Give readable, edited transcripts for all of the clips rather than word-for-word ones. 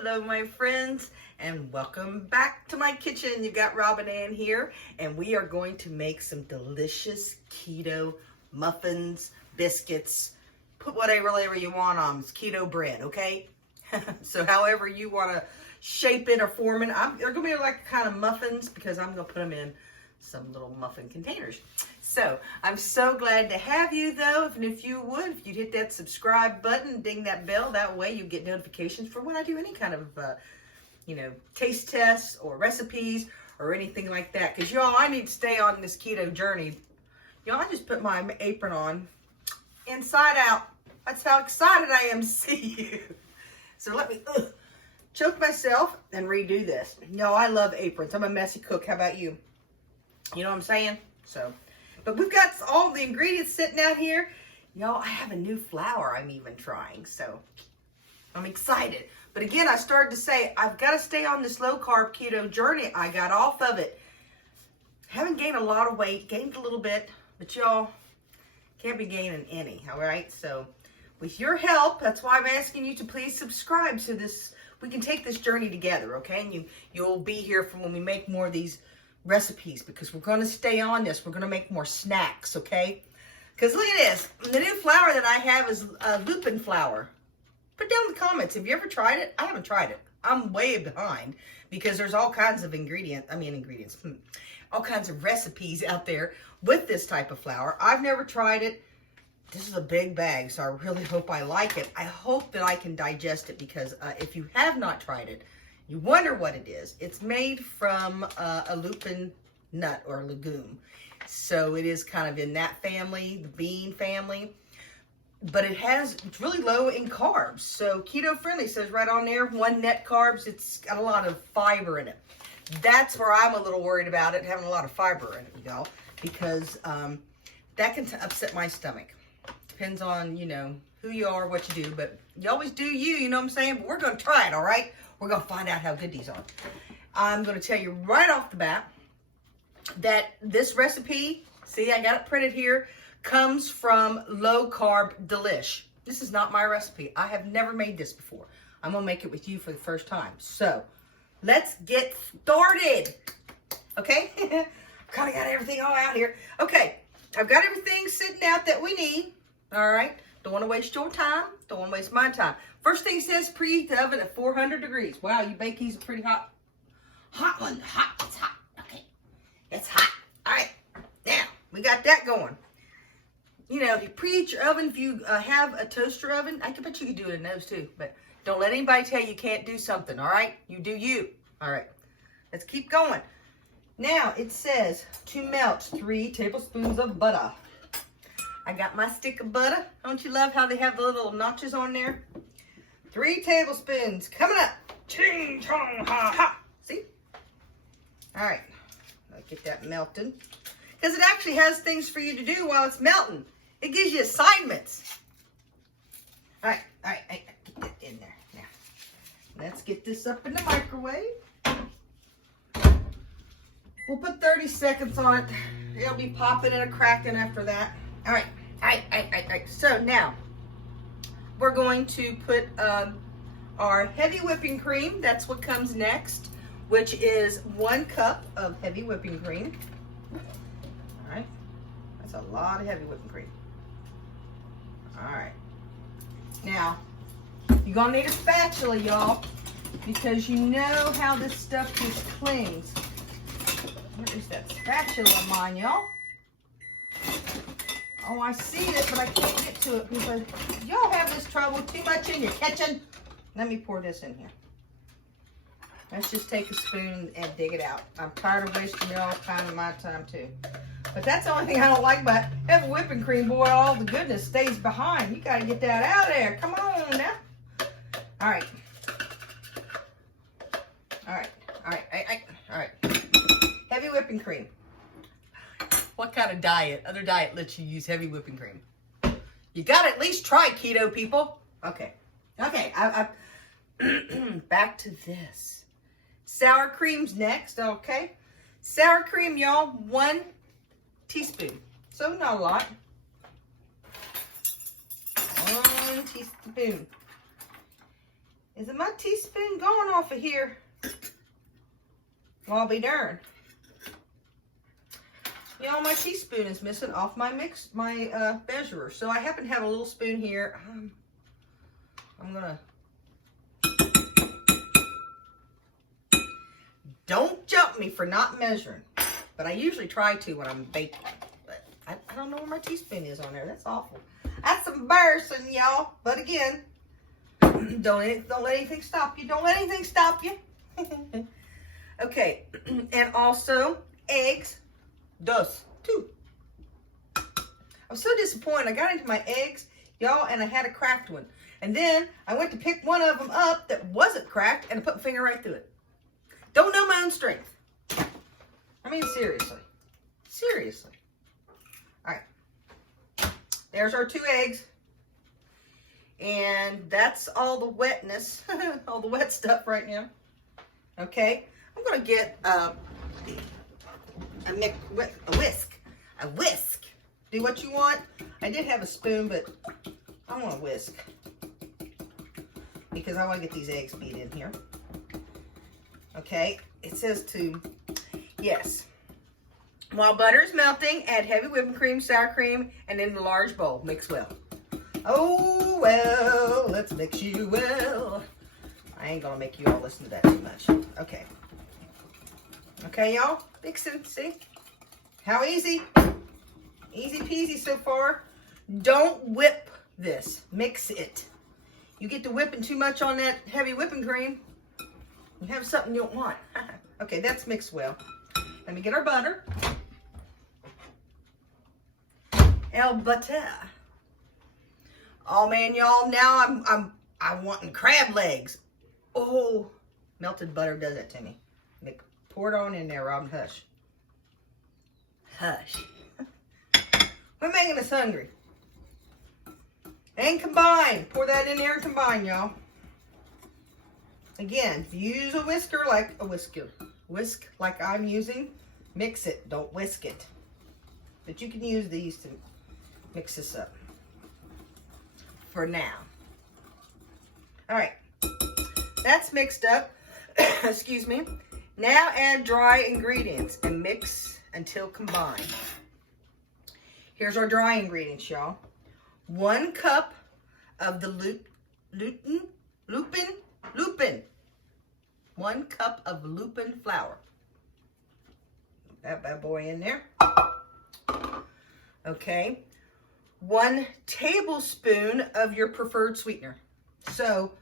Hello my friends, and welcome back to my kitchen. You got Robin Ann here, and we are going to make some delicious keto muffins, biscuits, put whatever you want on. It's keto bread, okay? So however you want to shape it or form it. They're going to be like kind of muffins because I'm going to put them in some little muffin containers. So I'm so glad to have you though, and if you'd hit that subscribe button, ding that bell, that way you get notifications for when I do any kind of, taste tests or recipes or anything like that. Because y'all, I need to stay on this keto journey. Y'all, I just put my apron on inside out. That's how excited I am to see you. So let me choke myself and redo this. Y'all, I love aprons. I'm a messy cook. How about you? You know what I'm saying? So, but we've got all the ingredients sitting out here. Y'all, I have a new flour I'm even trying, so I'm excited. But again, I started to say, I've got to stay on this low-carb keto journey. I got off of it. Haven't gained a lot of weight, gained a little bit, but y'all, can't be gaining any, all right? So, with your help, that's why I'm asking you to please subscribe so we can take this journey together, okay? And you'll be here for when we make more of these recipes, because we're going to stay on this. We're going to make more snacks, okay? Because look at this. The new flour that I have is Lupin flour. Put down in the comments. Have you ever tried it? I haven't tried it. I'm way behind because there's all kinds of all kinds of recipes out there with this type of flour. I've never tried it. This is a big bag, so I really hope I like it. I hope that I can digest it because if you have not tried it, you wonder what it is. It's made from a lupin nut or legume. So it is kind of in that family, the bean family. But it's really low in carbs. So keto friendly says right on there, 1 net carbs. It's got a lot of fiber in it. That's where I'm a little worried about it, having a lot of fiber in it, y'all. Because that can upset my stomach. Depends on, who you are, what you do. But you always do you know what I'm saying? But we're going to try it, all right? We're going to find out how good these are. I'm going to tell you right off the bat that this recipe, see, I got it printed here, comes from Low Carb Delish. This is not my recipe. I have never made this before. I'm going to make it with you for the first time. So, let's get started. Okay? Kind of got everything all out here. Okay, I've got everything sitting out that we need. All right? Don't want to waste your time. Don't want to waste my time. First thing says preheat the oven at 400 degrees. Wow, you bake these pretty hot. Hot one. Hot. It's hot. Okay. It's hot. All right. Now, we got that going. If you preheat your oven, if you have a toaster oven, I can bet you could do it in those too. But don't let anybody tell you can't do something, all right? You do you. All right. Let's keep going. Now, it says to melt 3 tablespoons of butter. I got my stick of butter. Don't you love how they have the little notches on there? 3 tablespoons coming up. Ching, chong, ha, ha. See? All right. Let's get that melted. Because it actually has things for you to do while it's melting. It gives you assignments. All right. Get that in there. Now, let's get this up in the microwave. We'll put 30 seconds on it. It'll be popping and cracking after that. All right. So now, we're going to put our heavy whipping cream. That's what comes next, which is 1 cup of heavy whipping cream. All right. That's a lot of heavy whipping cream. All right. Now, you're going to need a spatula, y'all, because you know how this stuff just clings. Where is that spatula of mine, y'all? Oh, I see it, but I can't get to it because y'all have this trouble too much in your kitchen. Let me pour this in here. Let's just take a spoon and dig it out. I'm tired of wasting y'all time and my time too. But that's the only thing I don't like about heavy whipping cream, boy. All the goodness stays behind. You got to get that out of there. Come on now. All right. Heavy whipping cream. What kind of other diet lets you use heavy whipping cream? You got to at least try keto, people. Okay. Back to this. Sour cream's next, okay? Sour cream, y'all, 1 teaspoon. So not a lot. 1 teaspoon. Isn't my teaspoon going off of here? Well, I'll be darned. Y'all, my teaspoon is missing off my measurer. So I happen to have a little spoon here. I'm gonna. Don't jump me for not measuring, but I usually try to when I'm baking. But I don't know where my teaspoon is on there. That's awful. That's embarrassing, y'all. But again, don't let anything stop you. Don't let anything stop you. Okay, and also eggs. Two. I'm so disappointed. I got into my eggs, y'all, and I had a cracked one. And then I went to pick one of them up that wasn't cracked, and I put my finger right through it. Don't know my own strength. I mean, seriously. Seriously. All right. There's our 2 eggs. And that's all the wetness, all the wet stuff right now. Okay. I'm going to get a whisk. A whisk. Do what you want. I did have a spoon, but I want a whisk. Because I want to get these eggs beat in here. Okay, it says to, yes. While butter is melting, add heavy whipping cream, sour cream, and in the large bowl. Mix well. Oh, well, let's mix you well. I ain't gonna make you all listen to that too much. Okay. Okay, y'all, mixing, see? How easy? Easy peasy so far. Don't whip this, mix it. You get to whipping too much on that heavy whipping cream, you have something you don't want. Okay, that's mixed well. Let me get our butter. El butter. Oh man, y'all, now I'm wanting crab legs. Oh, melted butter does it to me. Pour it on in there, Robin. Hush. Hush. We're making us hungry. And combine. Pour that in there and combine, y'all. Again, use a whisker like a whisker. Whisk like I'm using. Mix it. Don't whisk it. But you can use these to mix this up. For now. Alright. That's mixed up. Excuse me. Now add dry ingredients and mix until combined. Here's our dry ingredients, y'all. 1 cup of the Lupin. 1 cup of Lupin flour. That bad boy in there. Okay. 1 tablespoon of your preferred sweetener. So,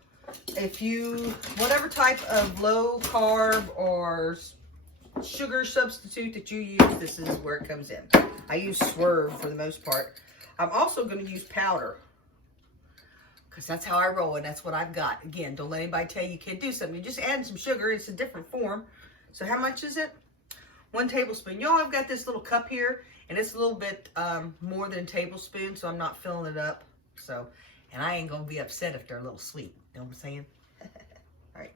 if you, whatever type of low carb or sugar substitute that you use, this is where it comes in. I use Swerve for the most part. I'm also going to use powder. Because that's how I roll, and that's what I've got. Again, don't let anybody tell you can't do something. You just add some sugar. It's a different form. So how much is it? 1 tablespoon. Y'all, I've got this little cup here, and it's a little bit more than a tablespoon, so I'm not filling it up. So, and I ain't going to be upset if they're a little sweet. You know what I'm saying? All right.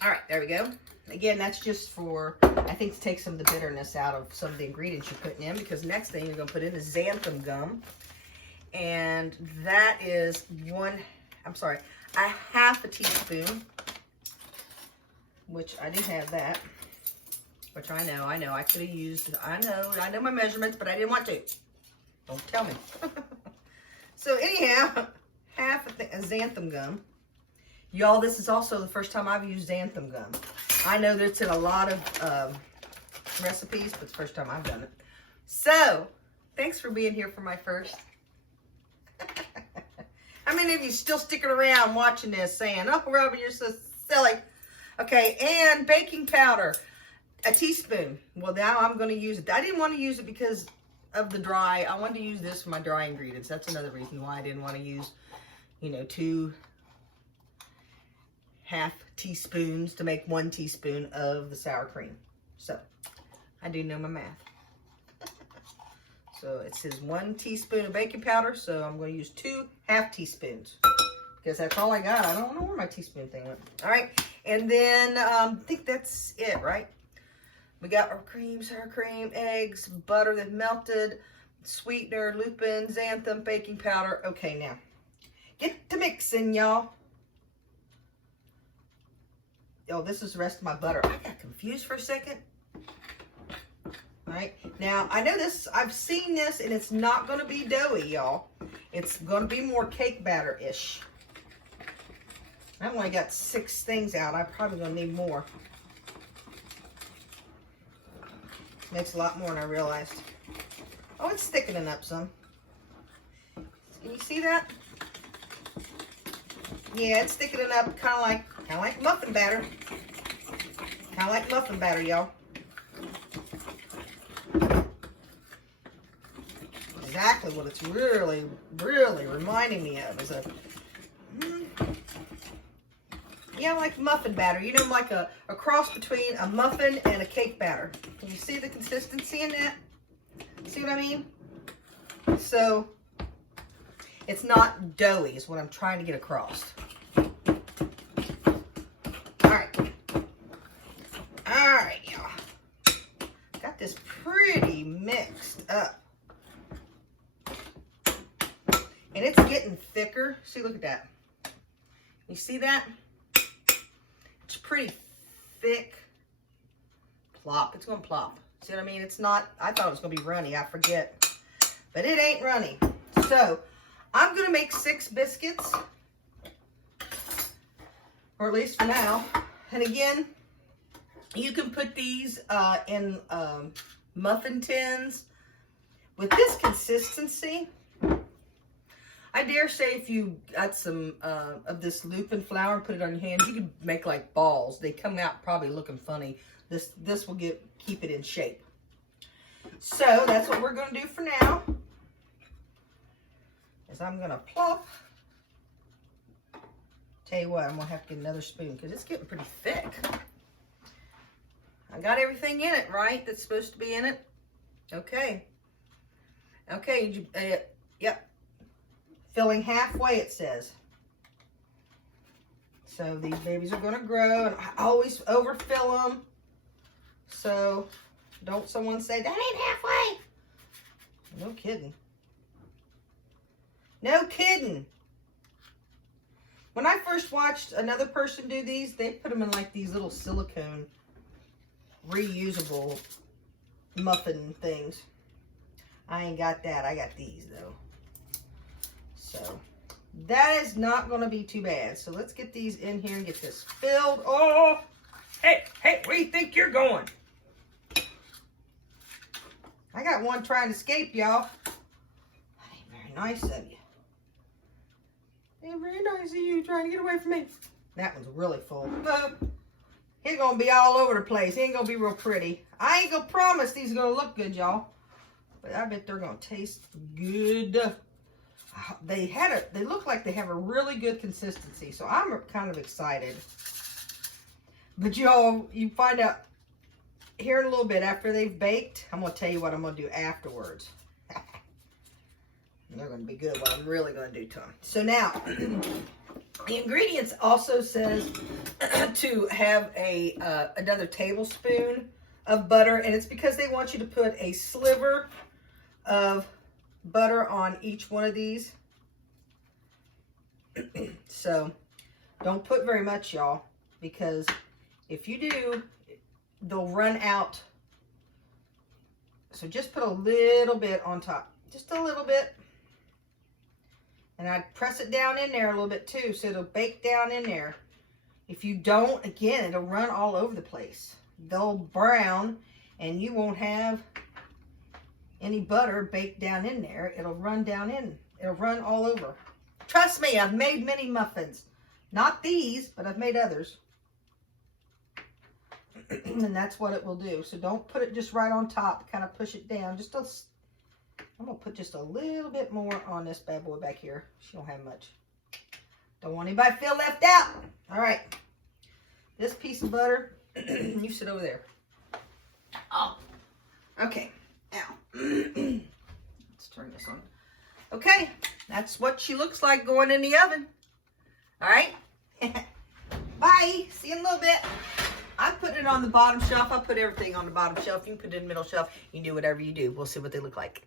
All right, there we go. Again, that's just for, I think, to take some of the bitterness out of some of the ingredients you're putting in, because next thing you're going to put in is xanthan gum. And that is a half a teaspoon, which I didn't have that, which I know, I could have used, I know my measurements, but I didn't want to. Don't tell me. So anyhow, half a xanthan gum. Y'all, this is also the first time I've used xanthan gum. I know that it's in a lot of recipes, but it's the first time I've done it. So, thanks for being here for my first. How many of you still sticking around watching this saying, oh, Robin, you're so silly. Okay, and baking powder, a teaspoon. Well, now I'm going to use it. I didn't want to use it because of the dry. I wanted to use this for my dry ingredients. That's another reason why I didn't want to use, 2 half teaspoons to make 1 teaspoon of the sour cream. So, I do know my math. So it says 1 teaspoon of baking powder, so I'm going to use 2 half teaspoons. Because that's all I got. I don't know where my teaspoon thing went. All right, and then I think that's it, right? We got our cream, sour cream, eggs, butter that melted, sweetener, Lupin, xanthan, baking powder. Okay, now, get to mixing, y'all. oh, this is the rest of my butter. I got confused for a second. All right, now I know this, I've seen this, and it's not going to be doughy, y'all. It's going to be more cake batter-ish. I've only got 6 things out. I'm probably going to need more. Makes a lot more than I realized. Oh, it's thickening up some. Can you see that? Yeah, it's thickening up, kind of like muffin batter. Kind of like muffin batter, y'all. Exactly what it's really, really reminding me of is yeah, like muffin batter. You know, like a cross between a muffin and a cake batter. Can you see the consistency in that? See what I mean? So, it's not doughy is what I'm trying to get across. Alright, y'all. Got this pretty mixed up. And it's getting thicker. See, look at that. You see that? It's pretty thick. Plop. It's going to plop. See what I mean? It's not, I thought it was going to be runny. I forget. But it ain't runny. So, I'm going to make 6 biscuits. Or at least for now. And again, you can put these in muffin tins. With this consistency, I dare say if you got some of this Lupin flour and put it on your hands, you could make like balls. They come out probably looking funny. This will keep it in shape. So that's what we're going to do for now. Is I'm going to plop. Tell you what, I'm going to have to get another spoon because it's getting pretty thick. I got everything in it, right? That's supposed to be in it. Okay. Okay. Yep. Filling halfway, it says. So these babies are going to grow, and I always overfill them. So don't someone say, that ain't halfway. No kidding. No kidding. When I first watched another person do these, they put them in like these little silicone reusable muffin things. I ain't got that. I got these though. So that is not going to be too bad. So let's get these in here and get this filled. Oh, hey, where do you think you're going? I got one trying to escape, y'all. That ain't very nice of you. Ain't very nice of you trying to get away from me. That one's really full. He's going to be all over the place. He ain't going to be real pretty. I ain't going to promise these are going to look good, y'all. But I bet they're going to taste good. They look like they have a really good consistency. So I'm kind of excited. But y'all, you find out here in a little bit after they've baked. I'm going to tell you what I'm going to do afterwards. They're going to be good, what I'm really going to do to them. So now, the ingredients also says to have another tablespoon of butter. And it's because they want you to put a sliver of butter on each one of these. So, don't put very much, y'all. Because if you do, they'll run out. So just put a little bit on top. Just a little bit. And I'd press it down in there a little bit too, so it'll bake down in there. If you don't, again, it'll run all over the place. They'll brown, and you won't have any butter baked down in there. It'll run down in. It'll run all over. Trust me, I've made many muffins. Not these, but I've made others. And that's what it will do. So don't put it just right on top. Kind of push it down. I'm going to put just a little bit more on this bad boy back here. She don't have much. Don't want anybody to feel left out. All right. This piece of butter, you sit over there. Oh. Okay. Now, let's turn this on. Okay. That's what she looks like going in the oven. All right. Bye. See you in a little bit. I'm putting it on the bottom shelf. I put everything on the bottom shelf. You can put it in the middle shelf. You can do whatever you do. We'll see what they look like.